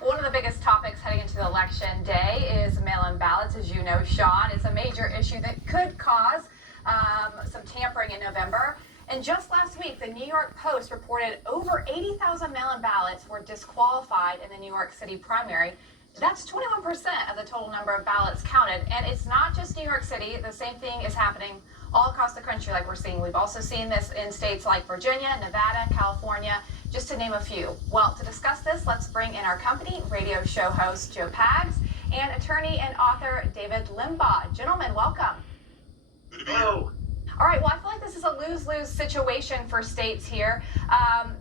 One of the biggest topics heading into the election day is mail-in ballots, as you know, Sean. It's a major issue that could cause some tampering in November. And just last week, the New York Post reported over 80,000 mail-in ballots were disqualified in the New York City primary. That's 21% of the total number of ballots counted. And it's not just New York City. The same thing is happening all across the country, like we're seeing. We've also seen this in states like Virginia, Nevada, California, just to name a few. Well, to discuss this, let's bring in our company radio show host Joe Pags and attorney and author David Limbaugh. Gentlemen, welcome. Good to be here. All right, well, I feel like this is a lose-lose situation for states here.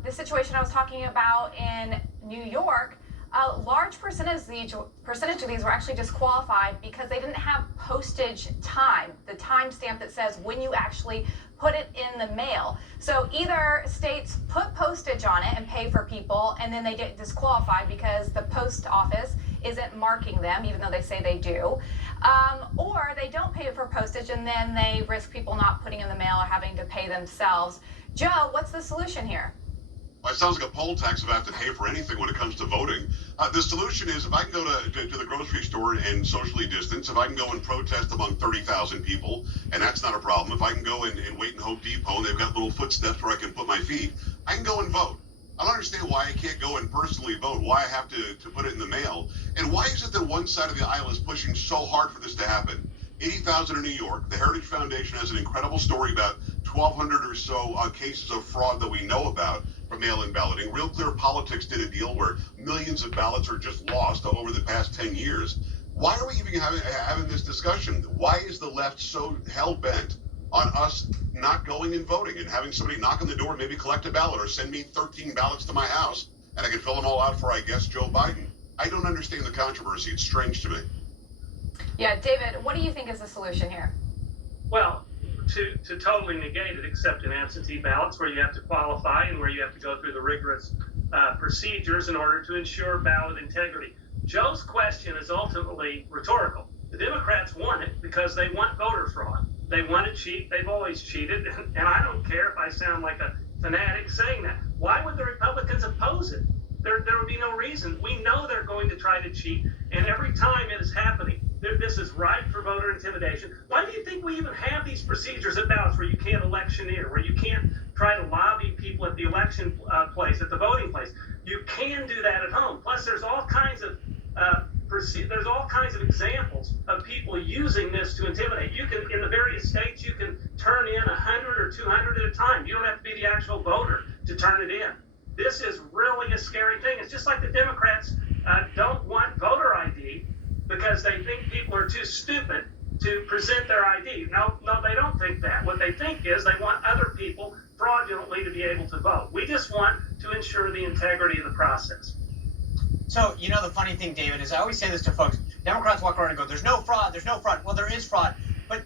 The situation I was talking about in New York, a large percentage of these were actually disqualified because they didn't have postage time, the time stamp that says when you actually put it in the mail. So either states put postage on it and pay for people, and then they get disqualified because the post office isn't marking them, even though they say they do, or they don't pay for postage and then they risk people not putting in the mail or having to pay themselves. Joe, what's the solution here? Well, it sounds like a poll tax if I have to pay for anything when it comes to voting. The solution is if I can go to the grocery store and socially distance, if I can go and protest among 30,000 people, and that's not a problem. If I can go and wait in Home Depot and they've got little footsteps where I can put my feet, I can go and vote. I don't understand why I can't go and personally vote, why I have to put it in the mail, and why is it that one side of the aisle is pushing so hard for this to happen? 80,000 in New York. The Heritage Foundation has an incredible story about 1,200 or so cases of fraud that we know about from mail-in balloting. Real Clear Politics did a deal where millions of ballots are just lost over the past 10 years. Why are we even having this discussion? Why is the left so hell-bent on us not going and voting and having somebody knock on the door and maybe collect a ballot or send me 13 ballots to my house and I can fill them all out for, I guess, Joe Biden? I don't understand the controversy. It's strange to me. Yeah, David, what do you think is the solution here? Well, to totally negate it, except in absentee ballots where you have to qualify and where you have to go through the rigorous procedures in order to ensure ballot integrity. Joe's question is ultimately rhetorical. The Democrats want it because they want voter fraud. They want to cheat. They've always cheated. And I don't care if I sound like a fanatic saying that. Why would the Republicans oppose it? There would be no reason. We know they're going to try to cheat. And every time it is happening, this is ripe for voter intimidation. Why do you think we even have these procedures at ballots where you can't electioneer, where you can't try to lobby people at the election place, at the voting place? You can do that at home. Plus, there's all kinds of examples of people using this to intimidate. You can, in the various states, you can turn in 100 or 200 at a time. You don't have to be the actual voter to turn it in. This is really a scary thing. It's just like the Democrats don't want voter ID because they think people are too stupid to present their ID. No, they don't think that. What they think is they want other people fraudulently to be able to vote. We just want to ensure the integrity of the process. So, you know, the funny thing, David, is I always say this to folks. Democrats walk around and go, there's no fraud, there's no fraud. Well, there is fraud. But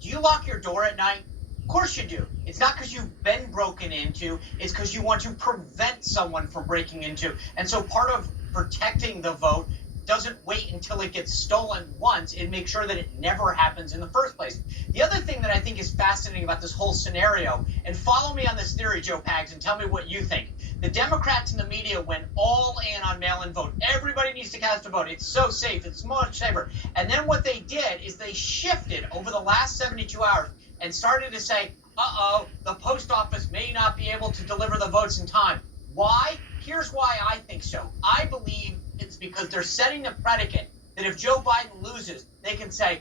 do you lock your door at night? Of course you do. It's not because you've been broken into. It's because you want to prevent someone from breaking into. And so part of protecting the vote doesn't wait until it gets stolen once. It makes sure that it never happens in the first place. The other thing that I think is fascinating about this whole scenario, and follow me on this theory, Joe Pags, and tell me what you think. The Democrats and the media went all in on mail-in vote. Everybody needs to cast a vote. It's so safe. It's much safer. And then what they did is they shifted over the last 72 hours and started to say, the post office may not be able to deliver the votes in time. Why? Here's why I think so. I believe it's because they're setting the predicate that if Joe Biden loses, they can say,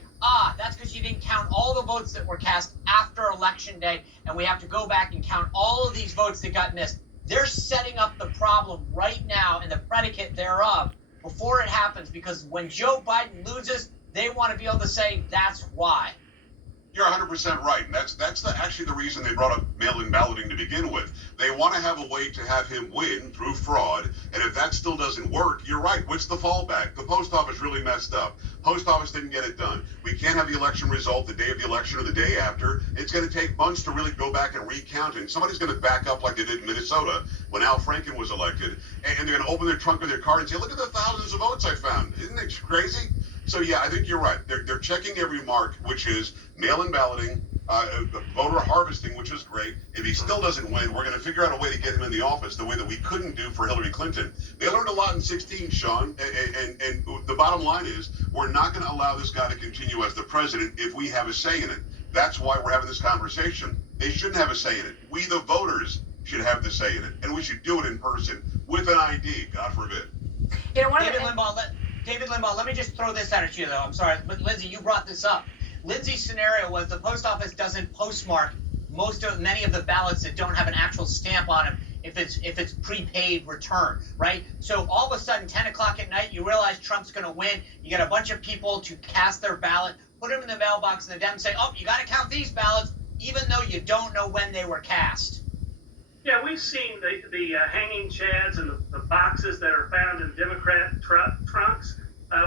that's because you didn't count all the votes that were cast after Election Day, and we have to go back and count all of these votes that got missed. They're setting up the problem right now and the predicate thereof before it happens, because when Joe Biden loses, they want to be able to say that's why. You're 100% right, and that's actually the reason they brought up mail-in balloting to begin with. They want to have a way to have him win through fraud, and if that still doesn't work, you're right. What's the fallback? The post office really messed up. Post office didn't get it done. We can't have the election result the day of the election or the day after. It's going to take months to really go back and recount, and somebody's going to back up like they did in Minnesota when Al Franken was elected, and they're going to open their trunk of their car and say, look at the thousands of votes I found. Isn't it crazy? So, yeah, I think you're right. They're checking every mark, which is mail-in balloting, voter harvesting, which is great. If he still doesn't win, we're going to figure out a way to get him in the office the way that we couldn't do for Hillary Clinton. They learned a lot in 2016, Sean, and the bottom line is we're not going to allow this guy to continue as the president if we have a say in it. That's why we're having this conversation. They shouldn't have a say in it. We, the voters, should have the say in it, and we should do it in person with an ID, God forbid. You know, David Limbaugh, let me just throw this out at you, though. I'm sorry, but Lindsay, you brought this up. Lindsay's scenario was the post office doesn't postmark many of the ballots that don't have an actual stamp on them if it's prepaid return, right? So all of a sudden, 10 o'clock at night, you realize Trump's going to win. You get a bunch of people to cast their ballot, put them in the mailbox, and the Dems say, oh, you got to count these ballots, even though you don't know when they were cast. Yeah, we've seen the hanging chads and the boxes that are found in Democrat trunks.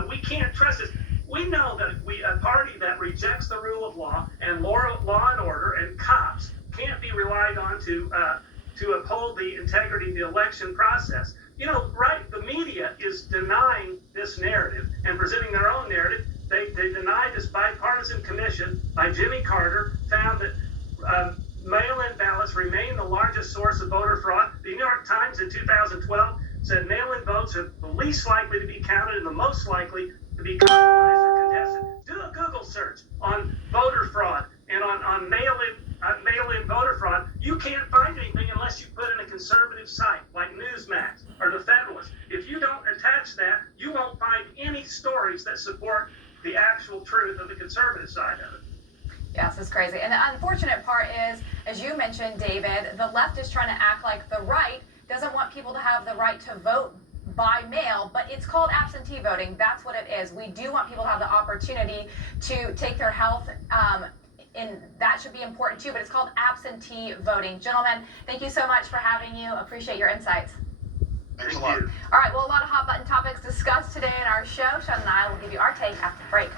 We can't trust this. We know that a party that rejects the rule of law and law and order and cops can't be relied on to uphold the integrity of the election process. You know, right? The media is denying this narrative and presenting their own narrative. They denied this bipartisan commission by Jimmy Carter found that mail-in ballots remain the largest source of voter fraud. The New York Times in 2012 said mail-in votes are the least likely to be counted and the most likely to be compromised or contested. Do a Google search on voter fraud and on mail-in voter fraud. You can't find anything unless you put in a conservative site like Newsmax or The Federalist. If you don't attach that, you won't find any stories that support the actual truth of the conservative side of it. Yes, it's crazy. And the unfortunate part is, as you mentioned, David, the left is trying to act like the right doesn't want people to have the right to vote by mail, but it's called absentee voting. That's what it is. We do want people to have the opportunity to take their health, and that should be important too, but it's called absentee voting. Gentlemen, thank you so much for having you. Appreciate your insights. Thanks a lot. All right, well, a lot of hot button topics discussed today in our show. Sean and I will give you our take after the break.